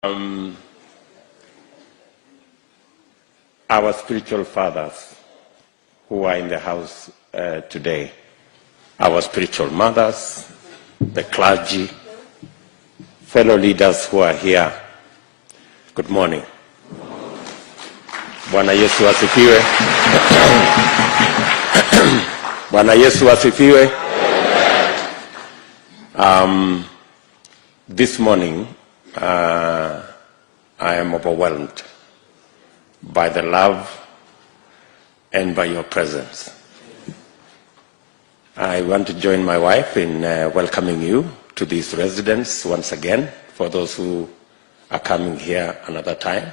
Our spiritual fathers who are in the house today, our spiritual mothers, the clergy, fellow leaders who are here, good morning. Bwana Yesu asifiwe. Bwana Yesu asifiwe. This morning, I am overwhelmed by the love and by your presence. I want to join my wife in welcoming you to this residence once again, for those who are coming here another time,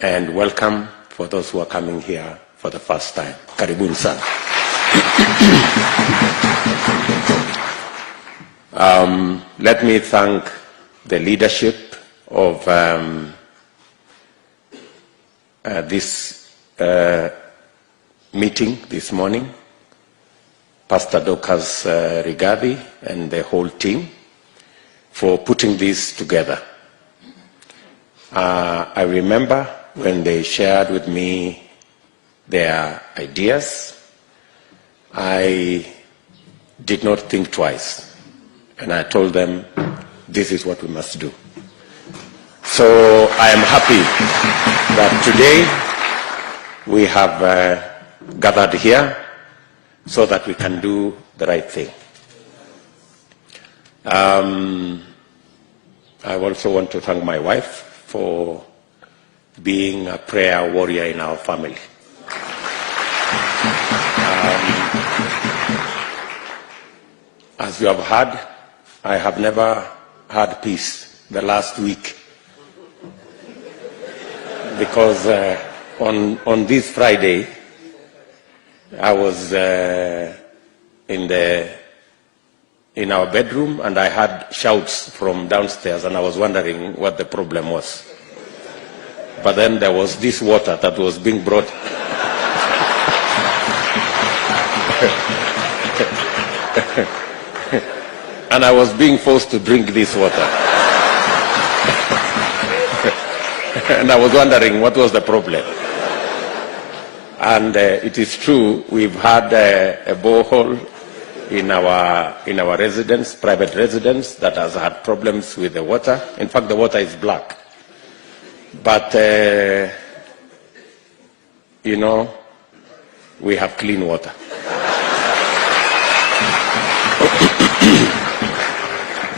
and welcome for those who are coming here for the first time. Karibuni sana. Let me thank the leadership of this meeting this morning, Pastor Dokas Rigathi and the whole team, for putting this together. I remember when they shared with me their ideas, I did not think twice, and I told them, this is what we must do. So I am happy that today we have gathered here so that we can do the right thing. I also want to thank my wife for being a prayer warrior in our family. As you have heard, I have never had peace the last week, because on this Friday I was in our bedroom and I had shouts from downstairs, and I was wondering what the problem was. But then there was this water that was being brought. And I was being forced to drink this water. And I was wondering what was the problem. And it is true, we've had a borehole in our residence, private residence, that has had problems with the water. In fact, the water is black. But, you know, we have clean water.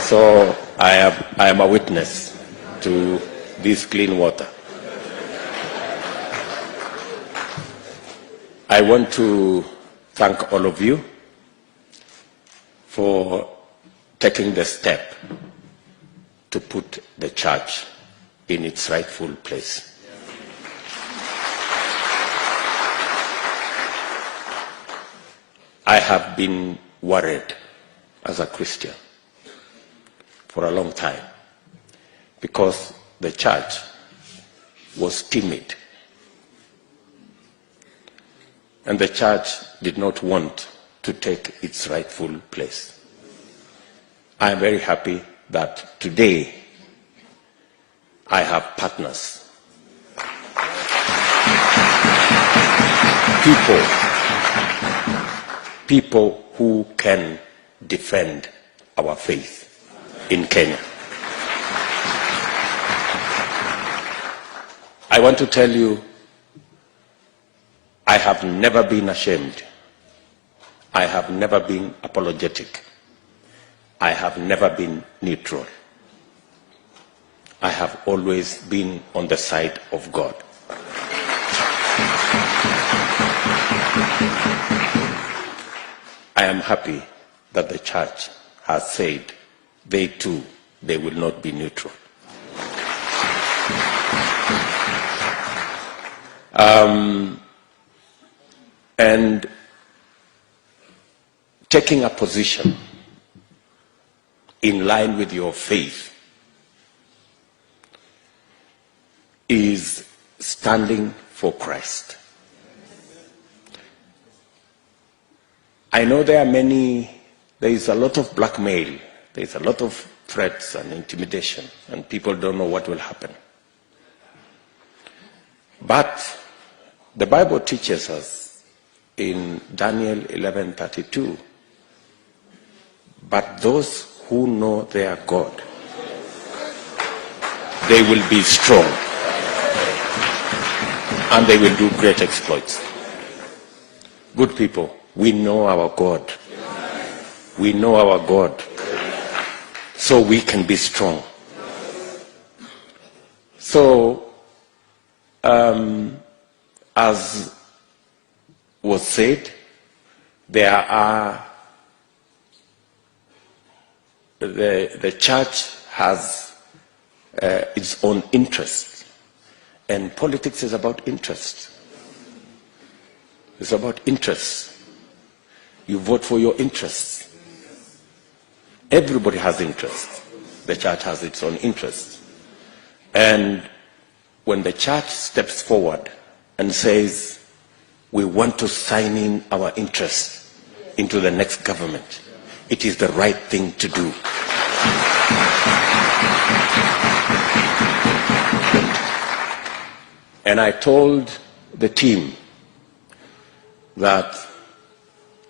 So I am a witness to this clean water. I want to thank all of you for taking the step to put the church in its rightful place. I have been worried as a Christian for a long time, because the church was timid, and the church did not want to take its rightful place. I am very happy that today I have partners, people who can defend our faith in Kenya. I want to tell you, I have never been ashamed. I have never been apologetic. I have never been neutral. I have always been on the side of God. I am happy that the church has said they too, they will not be neutral. And taking a position in line with your faith is standing for Christ. I know there is a lot of blackmail, there is a lot of threats and intimidation, and people don't know what will happen. But the Bible teaches us in Daniel 11:32, but those who know their God, they will be strong and they will do great exploits. Good people, we know our God. We know our God, so we can be strong. So, as was said, there are the church has its own interests, and politics is about interest. It's about interests. You vote for your interests. Everybody has interests. The church has its own interests. And when the church steps forward and says, we want to sign in our interests into the next government, it is the right thing to do. And I told the team that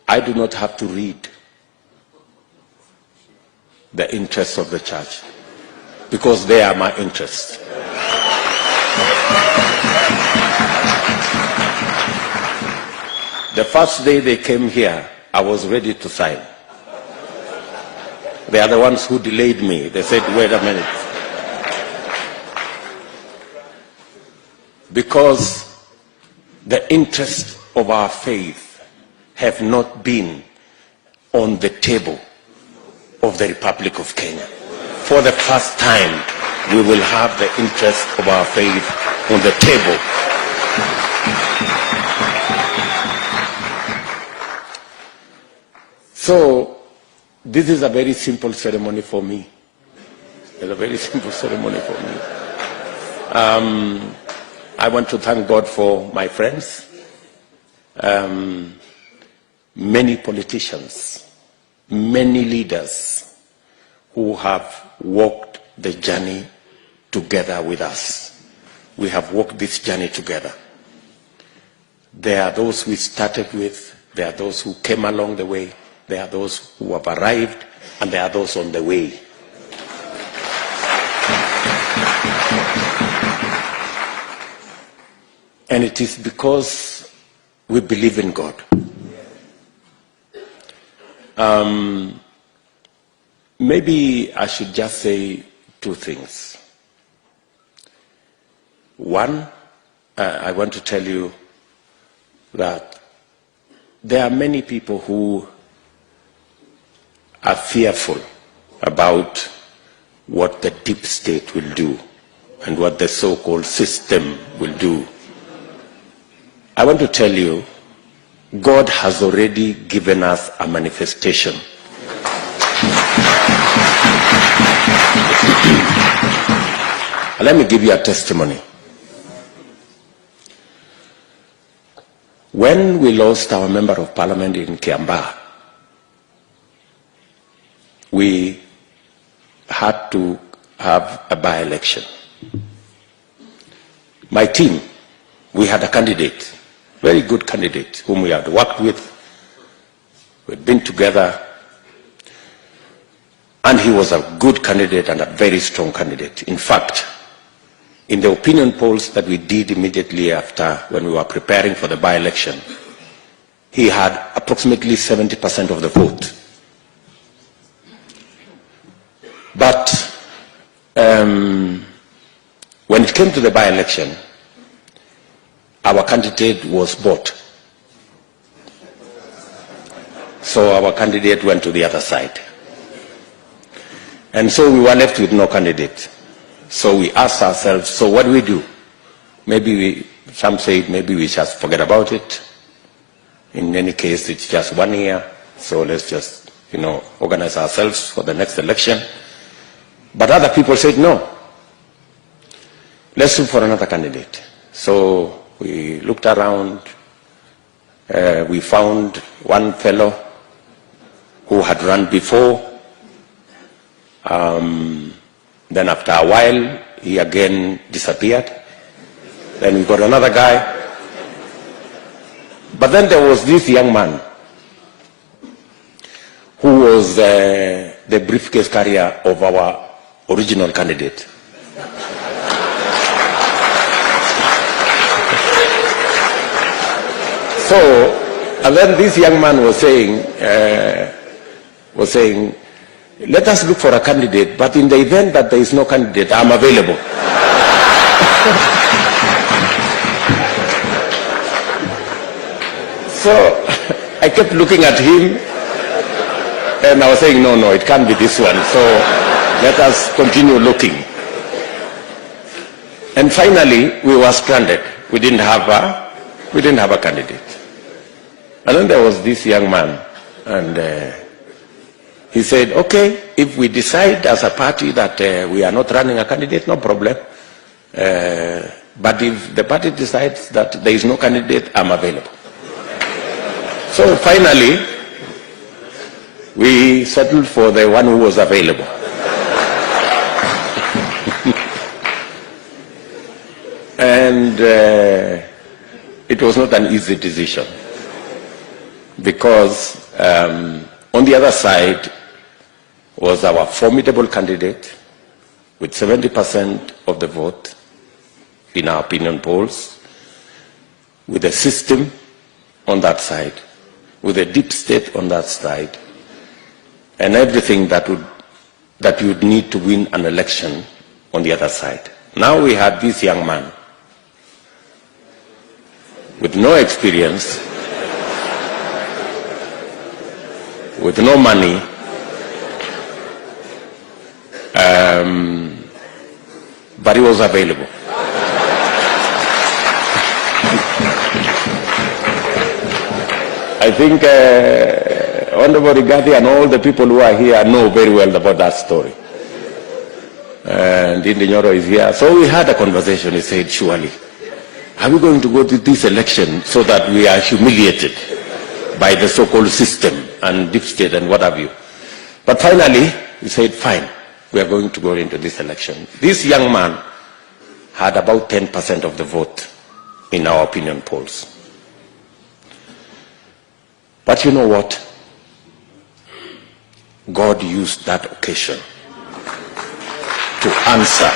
I do not have to read the interests of the church, because they are my interests. The first day they came here, I was ready to sign. They are the ones who delayed me. They said, wait a minute. Because the interests of our faith have not been on the table of the Republic of Kenya. For the first time, we will have the interest of our faith on the table. So, this is a very simple ceremony for me. It's a very simple ceremony for me. I want to thank God for my friends, many politicians, many leaders who have walked the journey together with us. We have walked this journey together. There are those we started with, there are those who came along the way, there are those who have arrived, and there are those on the way. And it is because we believe in God. Maybe I should just say two things. One, I want to tell you that there are many people who are fearful about what the deep state will do and what the so-called system will do. I want to tell you, God has already given us a manifestation. Let me give you a testimony. When we lost our member of parliament in Kiambaa, we had to have a by-election. My team, we had a candidate, very good candidate, whom we had worked with. We'd been together, and he was a good candidate and a very strong candidate. In fact, in the opinion polls that we did immediately after, when we were preparing for the by-election, he had approximately 70% of the vote. But when it came to the by-election, our candidate was bought. So our candidate went to the other side. And so we were left with no candidate. So we asked ourselves, so what do we do? Maybe some say maybe we just forget about it. In any case, it's just 1 year. So let's just, organize ourselves for the next election. But other people said, no. Let's look for another candidate. So we looked around. We found one fellow who had run before. Then after a while, he again disappeared. Then we got another guy. But then there was this young man who was the briefcase carrier of our original candidate. So, and then this young man was saying, let us look for a candidate, but in the event that there is no candidate, I'm available. So I kept looking at him, and I was saying, no, it can't be this one. So let us continue looking. And finally, we were stranded. We didn't have a candidate. And then there was this young man, and he said, okay, if we decide as a party that we are not running a candidate, no problem. But if the party decides that there is no candidate, I'm available. So finally, we settled for the one who was available. And it was not an easy decision, because on the other side was our formidable candidate with 70% of the vote in our opinion polls, with a system on that side, with a deep state on that side, and everything that you'd need to win an election on the other side. Now we had this young man with no experience, with no money, but he was available. I think Honorable Rigathi and all the people who are here know very well about that story. And Nyoro is here. So we had a conversation. He said, surely, are we going to go to this election so that we are humiliated by the so-called system and deep state and what have you? But finally, he said, fine, we are going to go into this election. This young man had about 10% of the vote in our opinion polls. But you know what? God used that occasion to answer.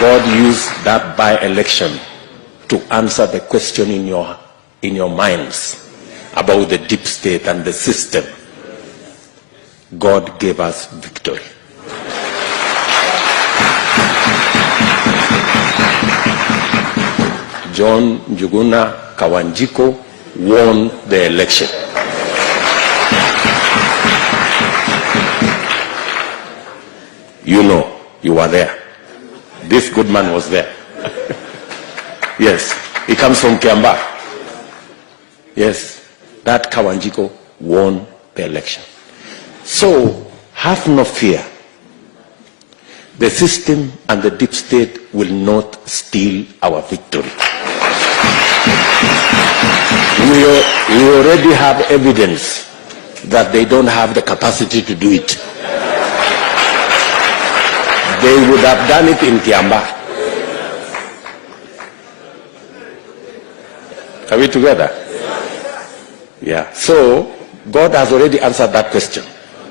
God used that by-election to answer the question in your minds about the deep state and the system. God gave us victory. John Njuguna Kawanjiko won the election. You know, you were there. This good man was there. Yes, he comes from Kiamba. Yes, that Kawanjiko won the election. So, have no fear. The system and the deep state will not steal our victory. We already have evidence that they don't have the capacity to do it. They would have done it in Kiamba. Are we together? Yeah. So, God has already answered that question.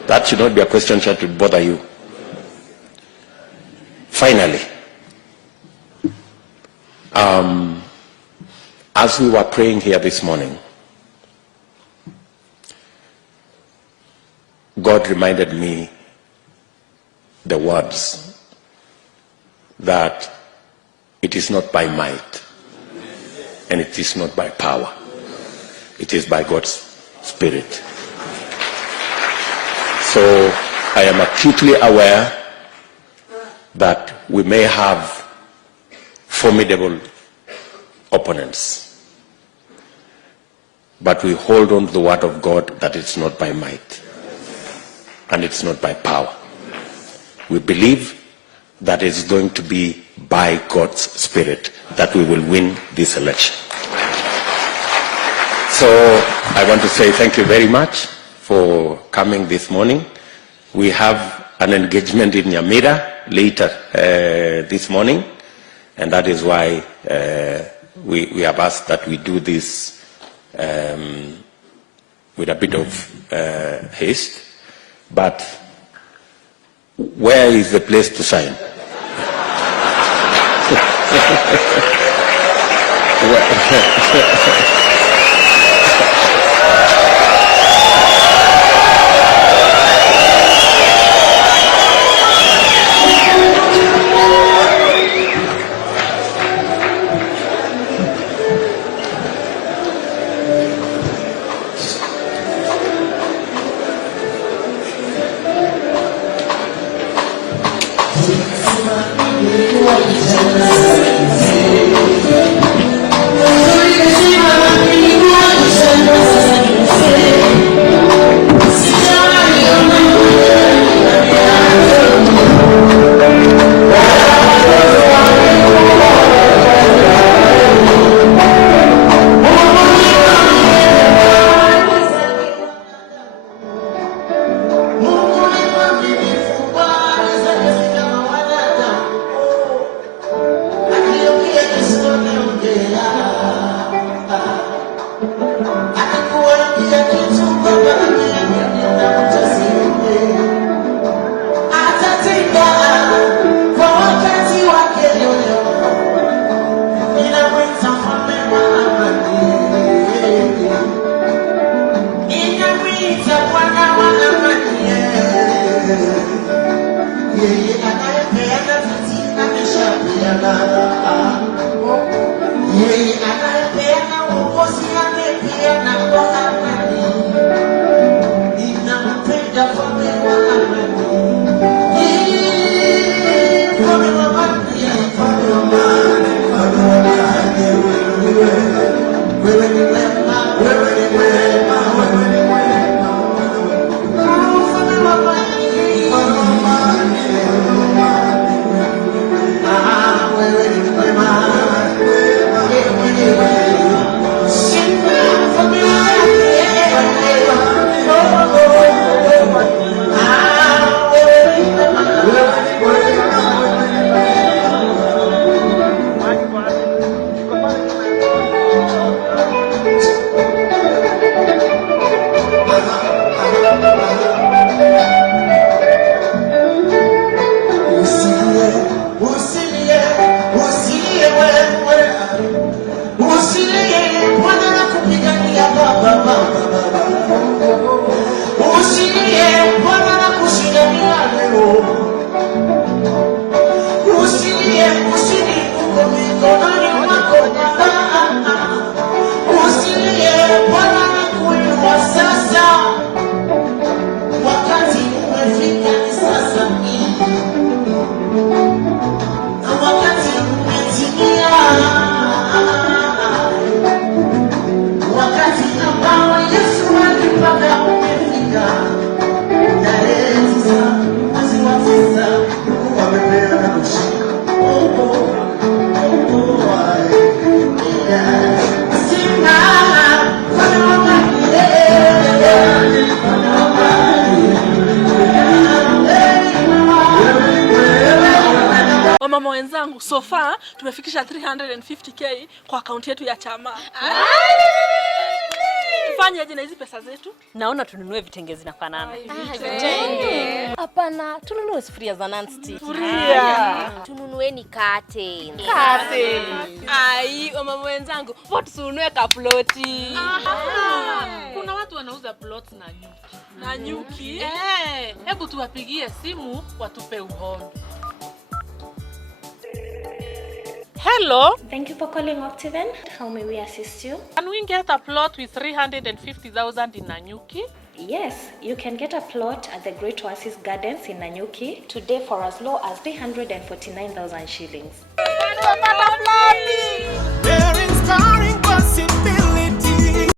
That should not be a question that should bother you. Finally, as we were praying here this morning, God reminded me the words that it is not by might and it is not by power. It is by God's Spirit. So I am acutely aware that we may have formidable opponents, but we hold on to the word of God that it's not by might and it's not by power. We believe that it's going to be by God's Spirit that we will win this election. So I want to say thank you very much for coming this morning. We have an engagement in Nyamira later this morning, and that is why we have asked that we do this with a bit of haste. But where is the place to sign? Mama wenzangu, so far tumefikisha 350k kwa akaunti yetu ya chama. Tufanye aje na hizi pesa zetu? Naona tununue vitenge zinafanana. Vitenge. Hapana, tununue sufuria za non-stick. Tununueni kate. Ai, mama wenzangu, vote tununue kaploti. Kuna watu wanauza plots na nyuki. Hebu tuwapigie simu watupe uhondo. Hello. Thank you for calling Optiven. How may we assist you? Can we get a plot with 350,000 in Nanyuki? Yes, you can get a plot at the Great Oasis Gardens in Nanyuki today for as low as 349,000 shillings.